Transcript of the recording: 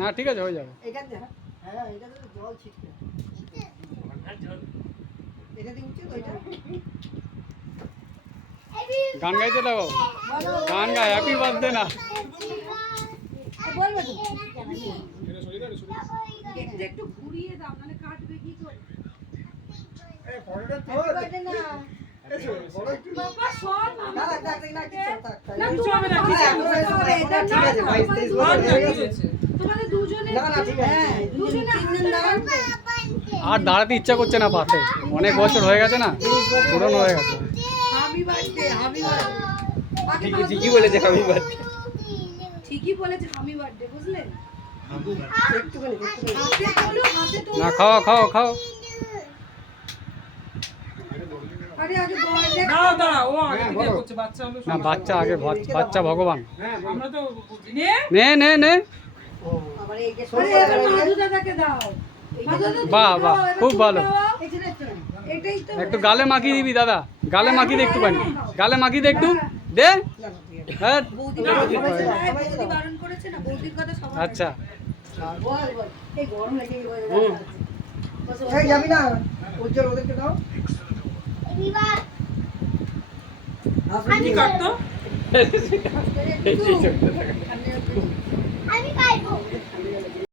না ঠিক আছে হয়ে যাবে। হ্যাঁ এটা তো জল ছিটকে এটা দিয়ে উঠছে তো এটা গান গাইতে দাও, গান গায় হ্যাপি বার্থডে না বলবে তো একটু ঘুরিয়ে দাও মানে কাটবে কি করে এই ফটোটা তো বার্থডে না বাবা সর না না না কিছু থাক না কিছু হবে না ঠিক আছে 22 23 বছর হয়ে গেছে তোমাদের দুজনে না না ঠিক আছে হ্যাঁ দুজনে তিনজন দাঁড়ান আর দাঁড়াতে ইচ্ছা করছে না পাশে, অনেক বছর হয়ে গেছে না, পুরনো হয়ে গেছে। হ্যাপি বার্থডে ঠিকই বলেছে হ্যাপি বার্থডে। ঠিকই বলেছে হ্যাপি বার্থডে বুঝলে একটুখানি হাতে তোলো না খাও খাও খাও। আরে আগে বার্থডে দাঁড়াও দাঁড়াও, ও আগে থেকে করছে, বাচ্চা হলো না বাচ্চা আগে, বাচ্চা ভগবান। আমরা তো বুঝি নে নে নে আবার এই যে আরে এবার মাধু দাদাকে দাও মাধু দাদা বাহ বাহ খুব ভালো। এটাই তো একটু গালে মাখিয়ে দিবি দাদা, গালে মাখিয়ে দে একটুখানি, গালে মাখিয়ে দে একটু দে। হ্যাঁ বৌদি বারণ করেছে না, বৌদির কথা সবাই আচ্ছা বল বল এই গরম লাগে এই যাবি না উজ্জ্বল ওদেরকে দাও কি কাটতো আমি খাইবো